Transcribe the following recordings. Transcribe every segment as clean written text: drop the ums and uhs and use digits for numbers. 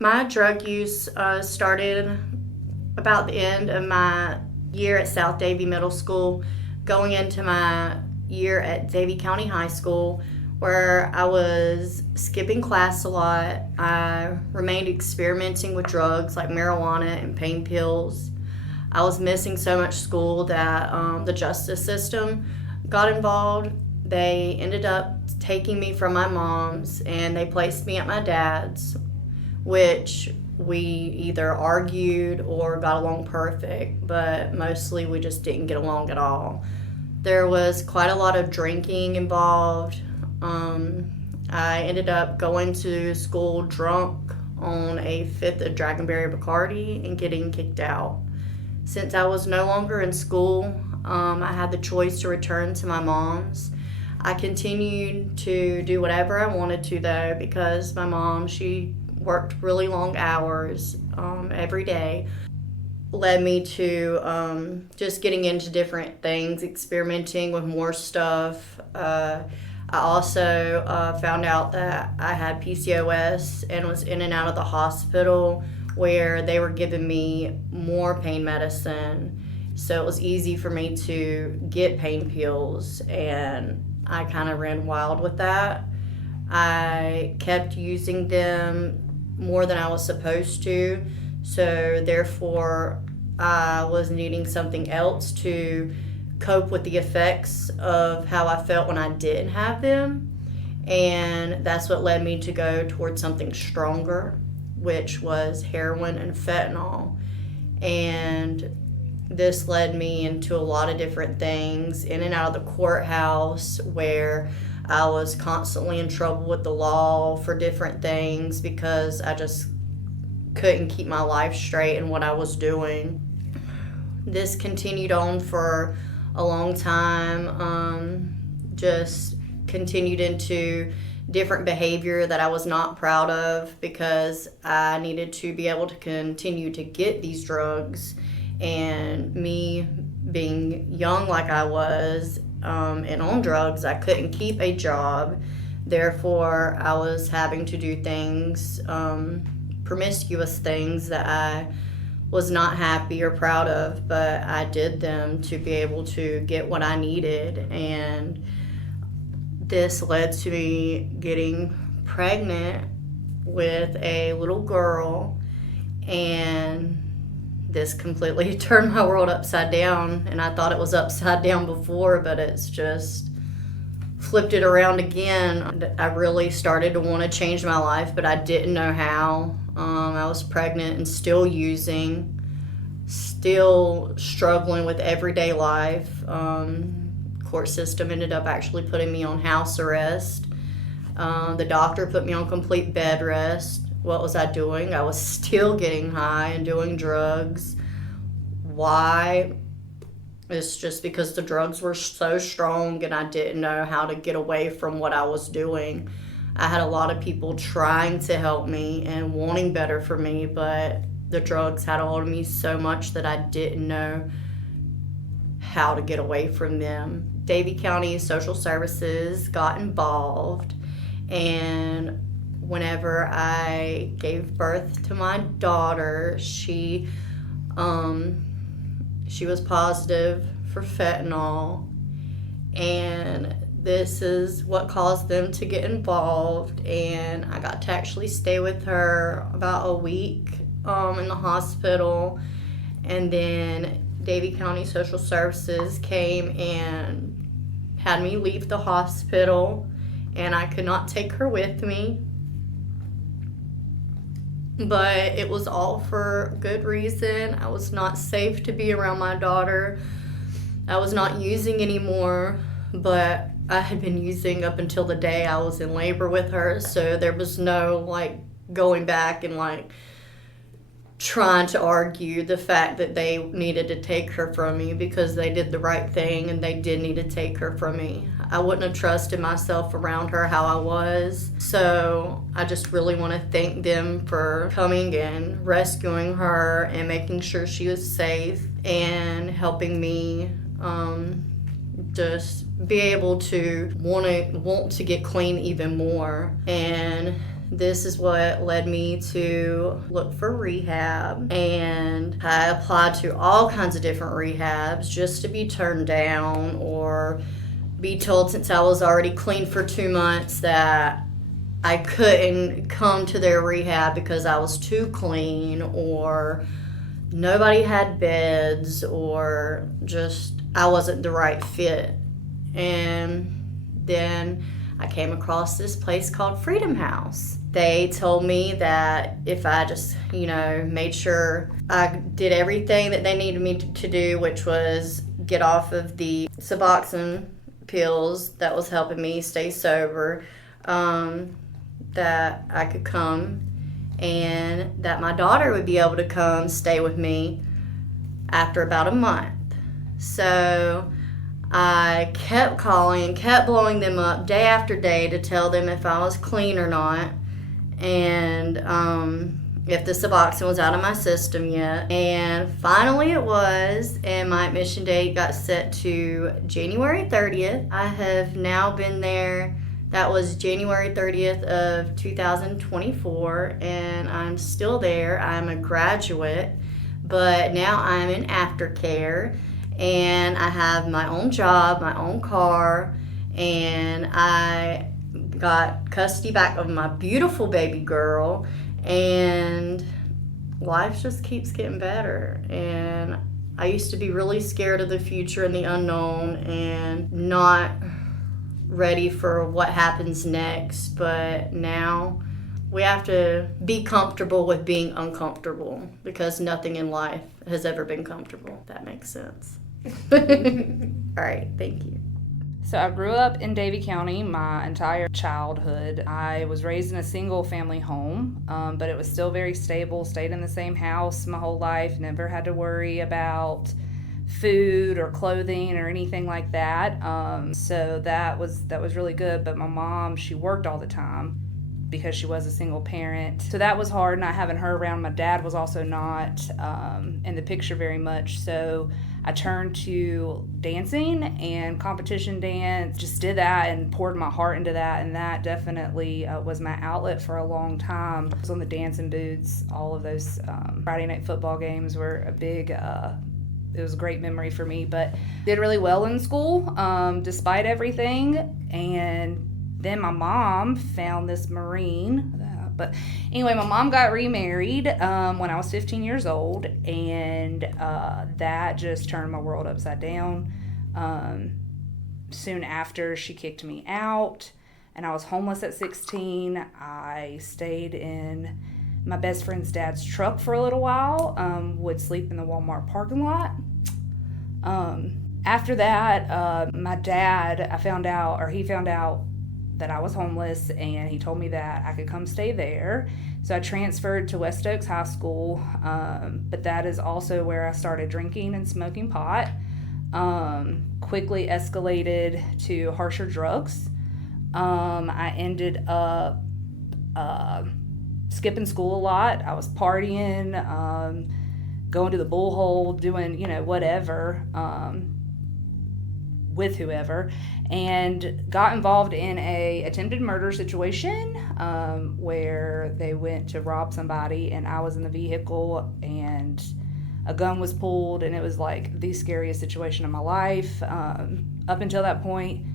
My drug use started about the end of my year at South Davie Middle School, going into my year at Davie County High School, where I was skipping class a lot. I remained experimenting with drugs like marijuana and pain pills. I was missing so much school that the justice system got involved. They ended up taking me from my mom's and they placed me at my dad's, which we either argued or got along perfect, but mostly we just didn't get along at all. There was quite a lot of drinking involved. I ended up going to school drunk on a fifth of Dragonberry Bacardi and getting kicked out. Since I was no longer in school, I had the choice to return to my mom's. I continued to do whatever I wanted to though, because my mom, she worked really long hours every day. Led me to just getting into different things, experimenting with more stuff. I also found out that I had PCOS and was in and out of the hospital where they were giving me more pain medicine. So it was easy for me to get pain pills, and I kind of ran wild with that. I kept using them more than I was supposed to, so therefore I was needing something else to cope with the effects of how I felt when I didn't have them. And that's what led me to go towards something stronger, which was heroin and fentanyl. And this led me into a lot of different things, in and out of the courthouse, where I was constantly in trouble with the law for different things because I just couldn't keep my life straight in what I was doing. This continued on for a long time, just continued into different behavior that I was not proud of because I needed to be able to continue to get these drugs. And me being young like I was and on drugs, I couldn't keep a job. Therefore, I was having to do things, promiscuous things that I was not happy or proud of, but I did them to be able to get what I needed. And this led to me getting pregnant with a little girl, and this completely turned my world upside down. And I thought it was upside down before, but it's just flipped it around again. I really started to want to change my life, but I didn't know how. I was pregnant and still using, still struggling with everyday life. Court system ended up actually putting me on house arrest. The doctor put me on complete bed rest. What was I doing? I was still getting high and doing drugs. Why? It's just because the drugs were so strong and I didn't know how to get away from what I was doing. I had a lot of people trying to help me and wanting better for me, but the drugs had a hold of me so much that I didn't know how to get away from them. Davie County Social Services got involved, and whenever I gave birth to my daughter, she was positive for fentanyl, and this is what caused them to get involved. And I got to actually stay with her about a week in the hospital, and then Davie County Social Services came and had me leave the hospital, and I could not take her with me. But it was all for good reason. I was not safe to be around my daughter. I was not using anymore, but I had been using up until the day I was in labor with her, so there was no going back and trying to argue the fact that they needed to take her from me, because they did the right thing and they did need to take her from me. I wouldn't have trusted myself around her how I was. So I just really want to thank them for coming and rescuing her and making sure she was safe and helping me just be able to want to get clean even more. And this is what led me to look for rehab, and I applied to all kinds of different rehabs just to be turned down or be told, since I was already clean for 2 months, that I couldn't come to their rehab because I was too clean, or nobody had beds, or just I wasn't the right fit. And then I came across this place called Freedom House. They told me that if I just, made sure I did everything that they needed me to do, which was get off of the Suboxone pills that was helping me stay sober, that I could come, and that my daughter would be able to come stay with me after about a month. So I kept calling, kept blowing them up day after day to tell them if I was clean or not, and if the Suboxone was out of my system yet. And finally it was, and my admission date got set to January 30th. I have now been there. That was January 30th of 2024, and I'm still there. I'm a graduate, but now I'm in aftercare, and I have my own job, my own car, and I got custody back of my beautiful baby girl, and life just keeps getting better. And I used to be really scared of the future and the unknown and not ready for what happens next, but now we have to be comfortable with being uncomfortable, because nothing in life has ever been comfortable, if that makes sense. All right, thank you. So I grew up in Davie County my entire childhood. I was raised in a single family home, but it was still very stable, stayed in the same house my whole life, never had to worry about food or clothing or anything like that. So that was really good. But my mom, she worked all the time because she was a single parent. So that was hard, not having her around. My dad was also not in the picture very much. So I turned to dancing and competition dance, just did that and poured my heart into that, and that definitely was my outlet for a long time. I was on the dancing boots. All of those Friday night football games were a big it was a great memory for me, but did really well in school despite everything. And then my mom found this Marine. But anyway, my mom got remarried when I was 15 years old, and that just turned my world upside down. Soon after, she kicked me out, and I was homeless at 16. I stayed in my best friend's dad's truck for a little while, would sleep in the Walmart parking lot. After that, my dad, he found out that I was homeless, and he told me that I could come stay there. So I transferred to West Oaks High School, but that is also where I started drinking and smoking pot. Quickly escalated to harsher drugs. I ended up skipping school a lot. I was partying, going to the bull hole, doing, whatever, with whoever, and got involved in a attempted murder situation where they went to rob somebody, and I was in the vehicle, and a gun was pulled, and it was like the scariest situation of my life. Up until that point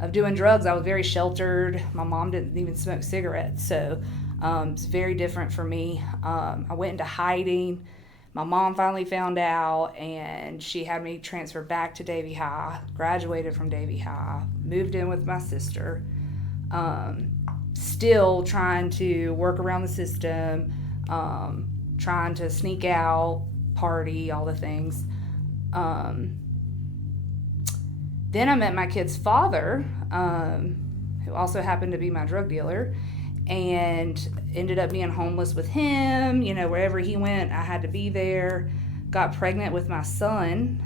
of doing drugs, I was very sheltered. My mom didn't even smoke cigarettes, so it's very different for me. I went into hiding. My mom finally found out, and she had me transfer back to Davie High, graduated from Davie High, moved in with my sister, still trying to work around the system, trying to sneak out, party, all the things. Then I met my kid's father, who also happened to be my drug dealer, and ended up being homeless with him. Wherever he went, I had to be there. Got pregnant with my son,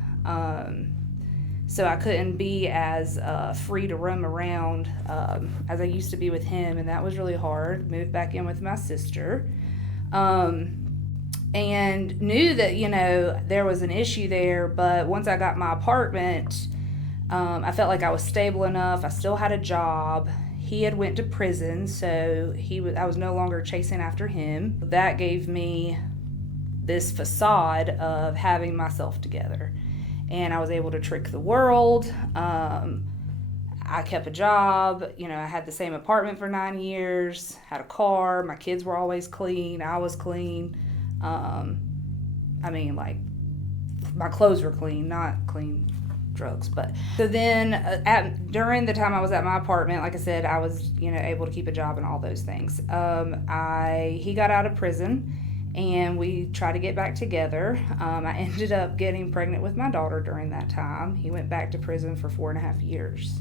so I couldn't be as free to roam around as I used to be with him, and that was really hard. Moved back in with my sister, and knew that, there was an issue there, but once I got my apartment, I felt like I was stable enough. I still had a job. he had went to prison, so I was no longer chasing after him. That gave me this facade of having myself together, and I was able to trick the world. I kept a job. I had the same apartment for 9 years, had a car, my kids were always clean, I was clean. Like, my clothes were clean, not clean drugs. But so then during the time I was at my apartment, like I said, I was able to keep a job and all those things. He got out of prison and we tried to get back together. I ended up getting pregnant with my daughter during that time. He went back to prison for 4.5 years.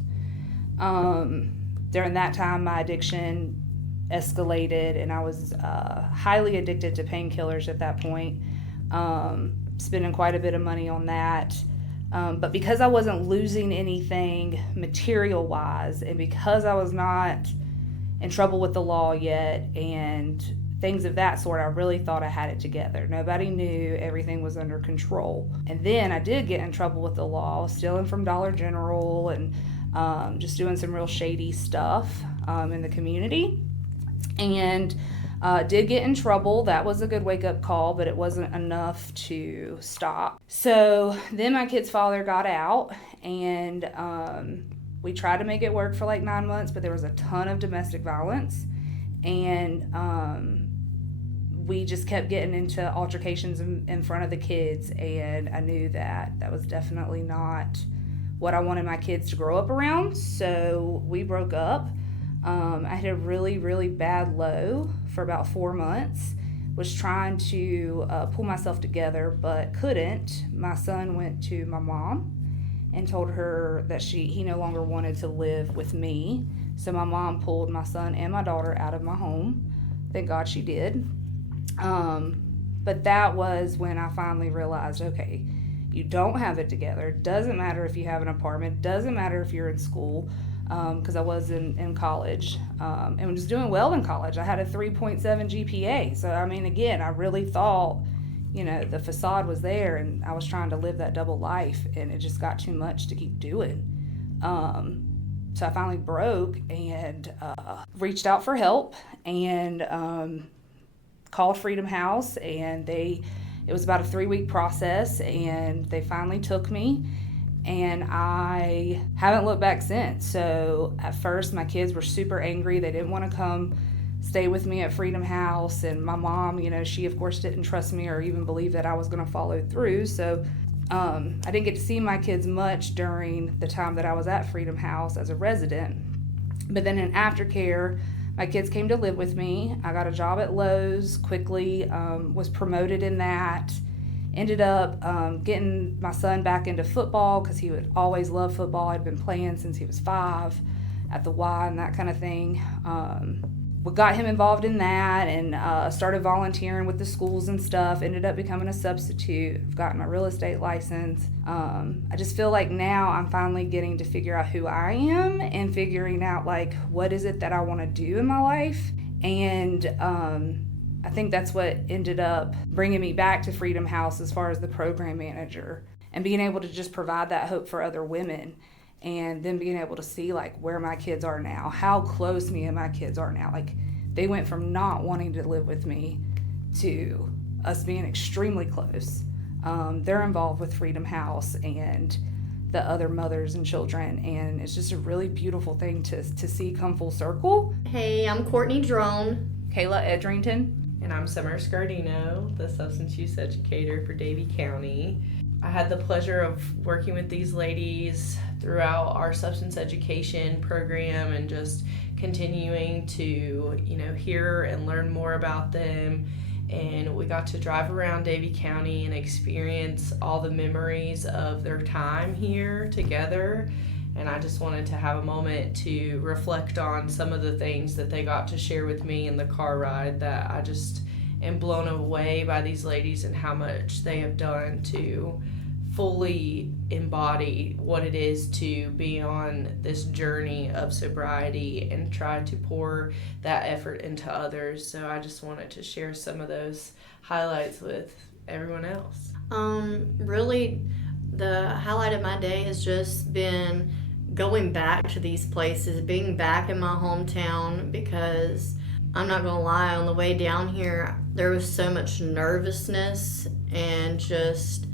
During that time, my addiction escalated, and I was highly addicted to painkillers at that point, spending quite a bit of money on that. But because I wasn't losing anything material-wise, and because I was not in trouble with the law yet, and things of that sort, I really thought I had it together. Nobody knew, everything was under control. And then I did get in trouble with the law, stealing from Dollar General and just doing some real shady stuff in the community. And did get in trouble. That was a good wake-up call, but it wasn't enough to stop. So then my kid's father got out, and we tried to make it work for like 9 months, but there was a ton of domestic violence. And we just kept getting into altercations in front of the kids, and I knew that was definitely not what I wanted my kids to grow up around. So we broke up. I had a really, really bad low for about 4 months. Was trying to pull myself together, but couldn't. My son went to my mom and told her that he no longer wanted to live with me. So my mom pulled my son and my daughter out of my home. Thank God she did. But that was when I finally realized, okay, you don't have it together. Doesn't matter if you have an apartment. Doesn't matter if you're in school, because I was in college and was doing well in college. I had a 3.7 GPA. So, again, I really thought, the facade was there, and I was trying to live that double life, and it just got too much to keep doing. So I finally broke and reached out for help, and called Freedom House, and it was about a 3-week process, and they finally took me, and I haven't looked back since. So at first my kids were super angry. They didn't want to come stay with me at Freedom House, and my mom, she of course didn't trust me or even believe that I was going to follow through. So I didn't get to see my kids much during the time that I was at Freedom House as a resident. But then in aftercare, my kids came to live with me. I got a job at Lowe's quickly, was promoted in that. Ended up getting my son back into football because he would always love football. I'd been playing since he was 5 at the Y and that kind of thing. We got him involved in that, and started volunteering with the schools and stuff. Ended up becoming a substitute. I've gotten my real estate license. I just feel like now I'm finally getting to figure out who I am and figuring out like what is it that I want to do in my life. And I think that's what ended up bringing me back to Freedom House as far as the program manager, and being able to just provide that hope for other women. And then being able to see like where my kids are now, how close me and my kids are now. Like they went from not wanting to live with me to us being extremely close. They're involved with Freedom House and the other mothers and children, and it's just a really beautiful thing to see come full circle. Hey, I'm Courtney Drone. Kayla Edrington. And I'm Summer Scardino, the substance use educator for Davie County. I had the pleasure of working with these ladies throughout our substance education program and just continuing to, hear and learn more about them. And we got to drive around Davie County and experience all the memories of their time here together. And I just wanted to have a moment to reflect on some of the things that they got to share with me in the car ride, that I just am blown away by these ladies and how much they have done to fully embody what it is to be on this journey of sobriety and try to pour that effort into others. So I just wanted to share some of those highlights with everyone else. Really, the highlight of my day has just been going back to these places, being back in my hometown, because I'm not gonna lie, on the way down here, there was so much nervousness and just,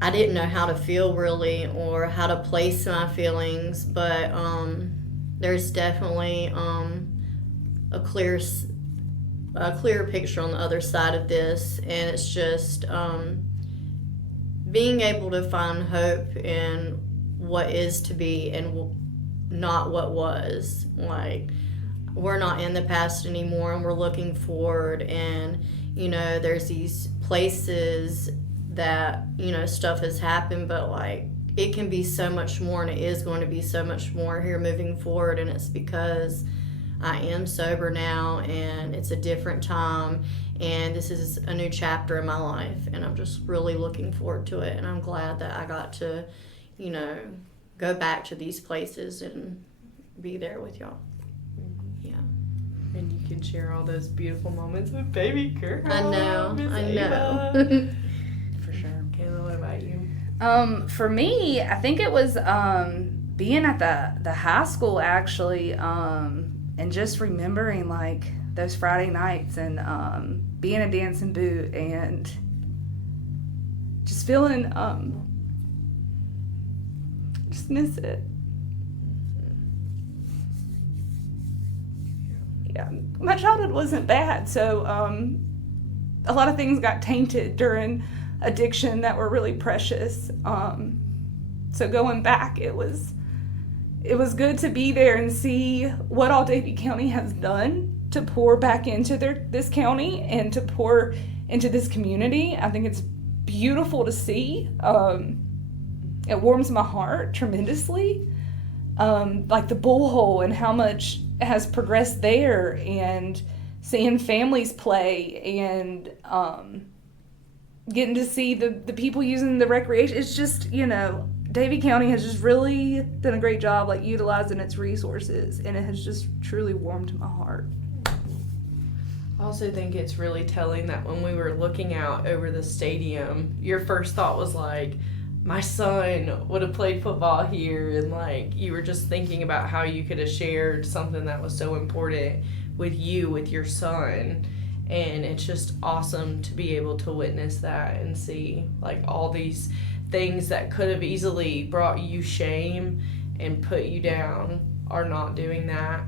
I didn't know how to feel really or how to place my feelings, but there's definitely a clear picture on the other side of this, and it's just being able to find hope in what is to be and not what was. Like, we're not in the past anymore, and we're looking forward, and there's these places that stuff has happened, but like it can be so much more, and it is going to be so much more here moving forward, and it's because I am sober now, and it's a different time, and this is a new chapter in my life, and I'm just really looking forward to it, and I'm glad that I got to go back to these places and be there with y'all. Yeah. And you can share all those beautiful moments with baby girl. I know. For sure. Kayla, what about you? For me, I think it was being at the high school actually, and just remembering like those Friday nights and being a dancing boot and just feeling just miss it. Yeah, my childhood wasn't bad, so a lot of things got tainted during addiction that were really precious. So going back, it was good to be there and see what all Davie County has done to pour back into this county and to pour into this community. I think it's beautiful to see. It warms my heart tremendously. Like the Bull Hole and how much has progressed there, and seeing families play and getting to see the people using the recreation. It's just, Davie County has just really done a great job like utilizing its resources, and it has just truly warmed my heart. I also think it's really telling that when we were looking out over the stadium, your first thought was like, my son would have played football here, and like you were just thinking about how you could have shared something that was so important with your son. And it's just awesome to be able to witness that and see like all these things that could have easily brought you shame and put you down are not doing that.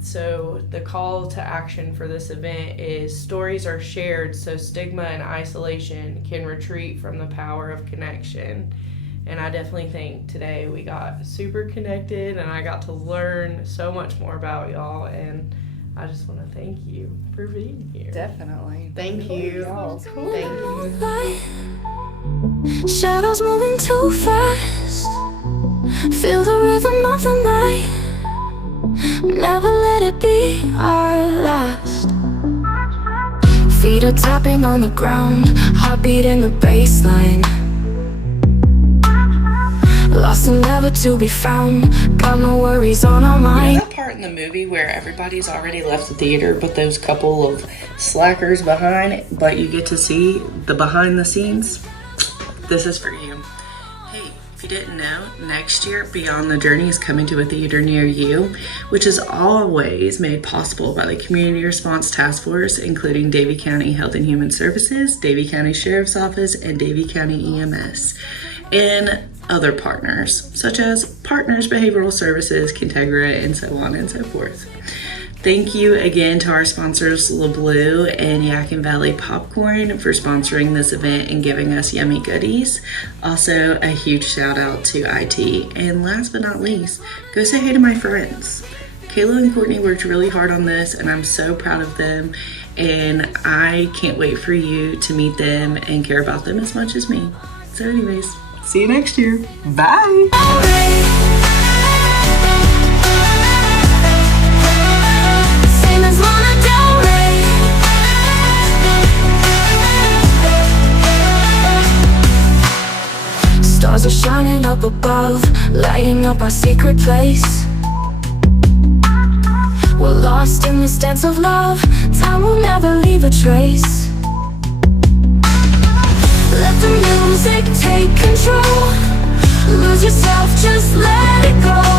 So the call to action for this event is stories are shared so stigma and isolation can retreat from the power of connection. And I definitely think today we got super connected, and I got to learn so much more about y'all, and I just want to thank you for being here. Definitely. Thank you. Cool. Thank you. Shadows moving too fast. Feel the rhythm of the night. Never let it be our last. Feet are tapping on the ground, heartbeat in the baseline. Lost and never to be found. Got no worries on our mind. That part in the movie where everybody's already left the theater but those couple of slackers behind, but you get to see the behind the scenes? This is for you. Hey, if you didn't know, next year Beyond the Journey is coming to a theater near you, which is always made possible by the Community Response Task Force, including Davie County Health and Human Services, Davie County Sheriff's Office, and Davie County EMS, and other partners, such as Partners Behavioral Services, Contegra, and so on and so forth. Thank you again to our sponsors, LeBlue and Yakin Valley Popcorn, for sponsoring this event and giving us yummy goodies. Also, a huge shout out to IT. And last but not least, go say hey to my friends. Kayla and Courtney worked really hard on this, and I'm so proud of them. And I can't wait for you to meet them and care about them as much as me. So anyways, see you next year. Bye. Stars are shining up above, lighting up our secret place. We're lost in this dance of love. Time will never leave a trace. Let the music take control. Lose yourself, just let it go.